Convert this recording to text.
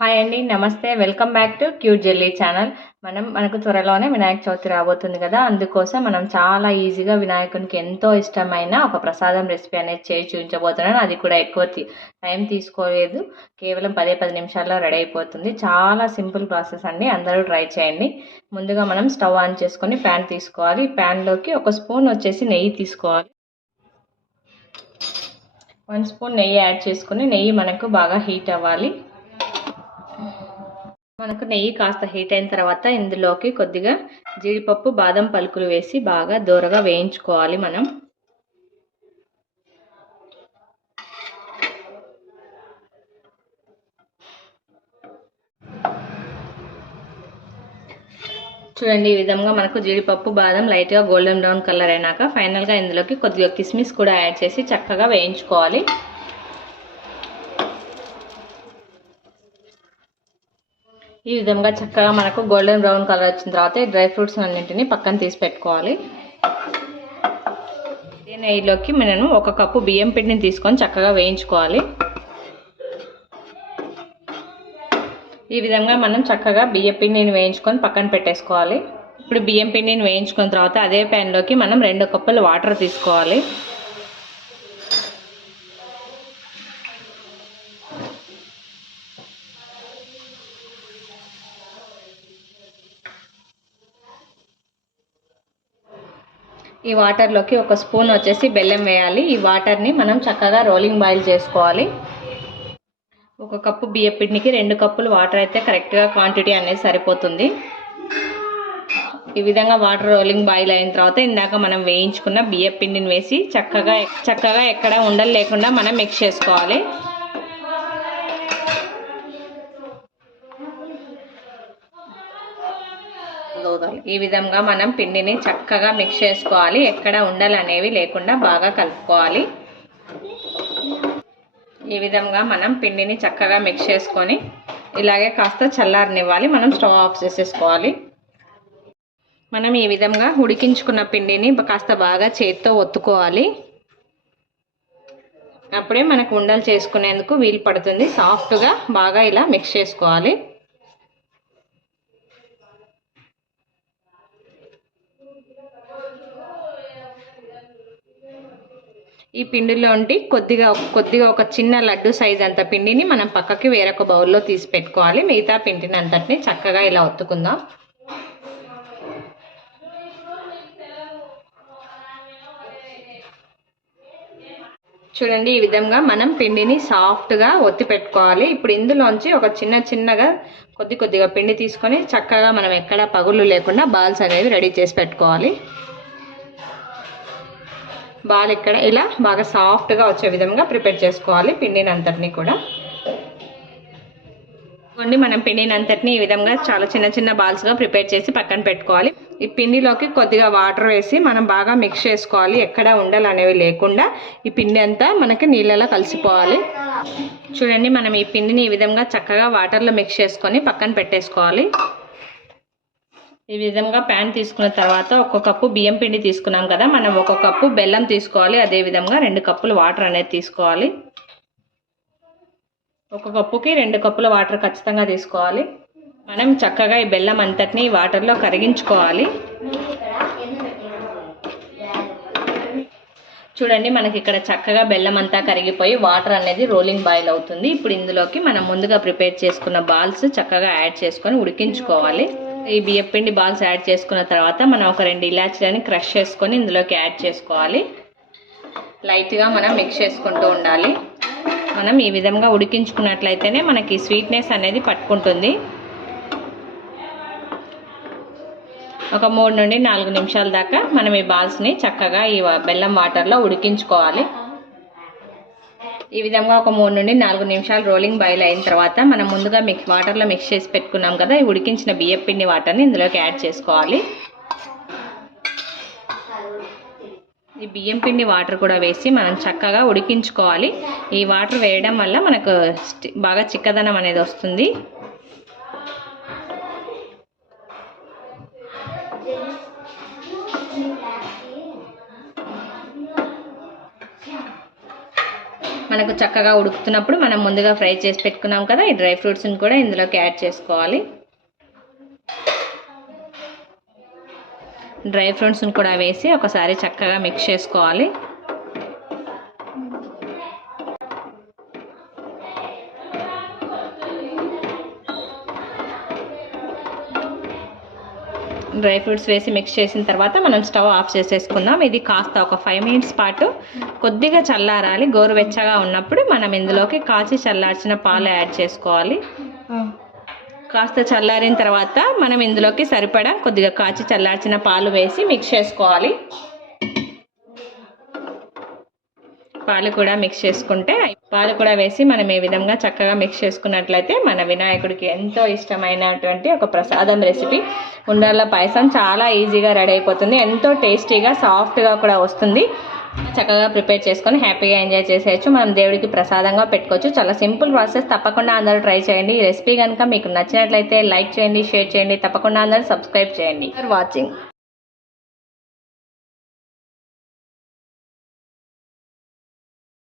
Hi అండి, నమస్తే. Welcome back to cute jelly channel. మనకు త్వరలోనే వినాయక చవితి రాబోతుంది కదా. అందుకోసం మనం చాలా ఈజీగా వినాయకునికి ఎంతో ఇష్టమైన ఒక ప్రసాదం రెసిపీ అనేది చేసి చూపించబోతున్నాను. అది కూడా ఎక్కువ టైం తీసుకోలేదు, కేవలం 10 నిమిషాల్లో రెడీ అయిపోతుంది. చాలా సింపుల్ ప్రాసెస్ అండి, అందరూ ట్రై చేయండి. ముందుగా మనం స్టవ్ ఆన్ చేసుకొని ప్యాన్ తీసుకోవాలి. ప్యాన్లోకి 1 స్పూన్ నెయ్యి తీసుకోవాలి. 1 స్పూన్ నెయ్యి యాడ్ చేసుకుని నెయ్యి మనకు బాగా హీట్ అవ్వాలి. మనకు నెయ్యి కాస్త హీట్ అయిన తర్వాత ఇందులోకి కొద్దిగా జీడిపప్పు, బాదం పలుకులు వేసి బాగా దోరగా వేయించుకోవాలి. మనం చూడండి, ఈ విధంగా మనకు జీడిపప్పు, బాదం లైట్గా గోల్డెన్ బ్రౌన్ కలర్ అయినాక ఫైనల్గా ఇందులోకి కొద్దిగా కిస్మిస్ కూడా యాడ్ చేసి చక్కగా వేయించుకోవాలి. ఈ విధంగా చక్కగా మనకు గోల్డెన్ బ్రౌన్ కలర్ వచ్చిన తర్వాత డ్రై ఫ్రూట్స్ అన్నింటినీ పక్కన తీసి పెట్టుకోవాలి. ఈ నెయ్యిలోకి నేను 1 కప్పు బియ్యం పిండిని తీసుకొని చక్కగా వేయించుకోవాలి. ఈ విధంగా మనం చక్కగా బియ్యం పిండిని వేయించుకొని పక్కన పెట్టేసుకోవాలి. ఇప్పుడు బియ్యం పిండిని వేయించుకున్న తర్వాత అదే ప్యాన్లోకి మనం 2 కప్పులు వాటర్ తీసుకోవాలి. ఈ వాటర్లోకి 1 స్పూన్ వచ్చేసి బెల్లం వేయాలి. ఈ వాటర్ని మనం చక్కగా రోలింగ్ బాయిల్ చేసుకోవాలి. 1 కప్పు బియ్యం పిండికి 2 కప్పులు వాటర్ అయితే కరెక్ట్గా క్వాంటిటీ అనేది సరిపోతుంది. ఈ విధంగా వాటర్ రోలింగ్ బాయిల్ అయిన తర్వాత ఇందాక మనం వేయించుకున్న బియ్యం పిండిని వేసి చక్కగా ఎక్కడ ఉండలు లేకుండా మనం మిక్స్ చేసుకోవాలి. ఈ విధంగా మనం పిండిని చక్కగా మిక్స్ చేసుకోవాలి. ఎక్కడ ఉండలు అనేవి లేకుండా బాగా కలుపుకోవాలి. ఈ విధంగా మనం పిండిని చక్కగా మిక్స్ చేసుకొని ఇలాగే కాస్త చల్లారనివ్వాలి. మనం స్టవ్ ఆఫ్ చేసేసుకోవాలి. మనం ఈ విధంగా ఉడికించుకున్న పిండిని కాస్త బాగా చేత్తో ఒత్తుకోవాలి. అప్పుడే మనకు ఉండలు చేసుకునేందుకు వీలు పడుతుంది. సాఫ్ట్గా బాగా ఇలా మిక్స్ చేసుకోవాలి. ఈ పిండిలో కొద్దిగా ఒక చిన్న లడ్డు సైజ్ అంత పిండిని మనం పక్కకి వేరొక బౌల్లో తీసి పెట్టుకోవాలి. మిగతా పిండిని అంతటిని చక్కగా ఇలా ఒత్తుకుందాం. చూడండి, ఈ విధంగా మనం పిండిని సాఫ్ట్గా ఒత్తి పెట్టుకోవాలి. ఇప్పుడు ఇందులోంచి ఒక చిన్నగా కొద్దిగా పిండి తీసుకొని చక్కగా మనం ఎక్కడ పగుళ్ళు లేకుండా బాల్స్ అనేవి రెడీ చేసి పెట్టుకోవాలి. బాల్ ఇక్కడ ఇలా బాగా సాఫ్ట్గా వచ్చే విధంగా ప్రిపేర్ చేసుకోవాలి పిండిని అంతటిని కూడా. మనం పిండిని అంతటిని ఈ విధంగా చాలా చిన్న బాల్స్గా ప్రిపేర్ చేసి పక్కన పెట్టుకోవాలి. ఈ పిండిలోకి కొద్దిగా వాటర్ వేసి మనం బాగా మిక్స్ చేసుకోవాలి. ఎక్కడ ఉండలు అనేవి లేకుండా ఈ పిండి అంతా మనకి నీళ్ళలా కలిసిపోవాలి. చూడండి, మనం ఈ పిండిని ఈ విధంగా చక్కగా వాటర్లో మిక్స్ చేసుకొని పక్కన పెట్టేసుకోవాలి. ఈ విధంగా ప్యాన్ తీసుకున్న తర్వాత 1 కప్పు బియ్యం పిండి తీసుకున్నాం కదా, మనం 1 కప్పు బెల్లం తీసుకోవాలి. అదే విధంగా 2 కప్పులు వాటర్ అనేది తీసుకోవాలి. 1 కప్పుకి 2 కప్పుల వాటర్ ఖచ్చితంగా తీసుకోవాలి. మనం చక్కగా ఈ బెల్లం అంతటిని వాటర్లో కరిగించుకోవాలి. చూడండి, మనకి ఇక్కడ చక్కగా బెల్లం అంతా కరిగిపోయి వాటర్ అనేది రోలింగ్ బాయిల్ అవుతుంది. ఇప్పుడు ఇందులోకి మనం ముందుగా ప్రిపేర్ చేసుకున్న బాల్స్ చక్కగా యాడ్ చేసుకొని ఉడికించుకోవాలి. ఈ బియ్యం పిండి బాల్స్ యాడ్ చేసుకున్న తర్వాత మనం ఒక 2 ఇలాచీలని క్రష్ చేసుకొని ఇందులోకి యాడ్ చేసుకోవాలి. లైట్గా మనం మిక్స్ చేసుకుంటూ ఉండాలి. మనం ఈ విధంగా ఉడికించుకున్నట్లయితేనే మనకి స్వీట్నెస్ అనేది పట్టుకుంటుంది. ఒక 3 నుండి 4 నిమిషాల దాకా మనం ఈ బాల్స్ని చక్కగా ఈ బెల్లం వాటర్లో ఉడికించుకోవాలి. ఈ విధంగా ఒక 3 నుండి 4 నిమిషాలు రోలింగ్ బాయిల్ అయిన తర్వాత మనం ముందుగా వాటర్లో మిక్స్ చేసి పెట్టుకున్నాం కదా, ఈ ఉడికించిన బియ్యం పిండి వాటర్ని ఇందులోకి యాడ్ చేసుకోవాలి. ఈ బియ్యం పిండి వాటర్ కూడా వేసి మనం చక్కగా ఉడికించుకోవాలి. ఈ వాటర్ వేయడం వల్ల మనకు బాగా చిక్కదనం అనేది వస్తుంది. మనకు చక్కగా ఉడుకుతున్నప్పుడు మనం ముందుగా ఫ్రై చేసి పెట్టుకున్నాం కదా, ఈ డ్రై ఫ్రూట్స్ని కూడా ఇందులోకి యాడ్ చేసుకోవాలి. డ్రై ఫ్రూట్స్ని కూడా వేసి ఒకసారి చక్కగా మిక్స్ చేసుకోవాలి. డ్రై ఫ్రూట్స్ వేసి మిక్స్ చేసిన తర్వాత మనం స్టవ్ ఆఫ్ చేసేసుకుందాం. ఇది కాస్త ఒక 5 మినిట్స్ పాటు కొద్దిగా చల్లారాలి. గోరువెచ్చగా ఉన్నప్పుడు మనం ఇందులోకి కాచి చల్లార్చిన పాలు యాడ్ చేసుకోవాలి. కాస్త చల్లారిన తర్వాత మనం ఇందులోకి సరిపడా కొద్దిగా కాచి చల్లార్చిన పాలు వేసి మిక్స్ చేసుకోవాలి. పాలు కూడా మిక్స్ చేసుకుంటే, పాలు కూడా వేసి మనం ఈ విధంగా చక్కగా మిక్స్ చేసుకున్నట్లయితే మన వినాయకుడికి ఎంతో ఇష్టమైనటువంటి ఒక ప్రసాదం రెసిపీ ఉండ్రాళ్ళ పాయసం చాలా ఈజీగా రెడీ అయిపోతుంది. ఎంతో టేస్టీగా సాఫ్ట్గా కూడా వస్తుంది. చక్కగా ప్రిపేర్ చేసుకొని హ్యాపీగా ఎంజాయ్ చేసేయచ్చు. మనం దేవుడికి ప్రసాదంగా పెట్టుకోవచ్చు. చాలా సింపుల్ ప్రాసెస్. తప్పకుండా అందరూ ట్రై చేయండి. ఈ రెసిపీ కనుక మీకు నచ్చినట్లయితే లైక్ చేయండి, షేర్ చేయండి. తప్పకుండా అందరూ సబ్స్క్రైబ్ చేయండి. For watching.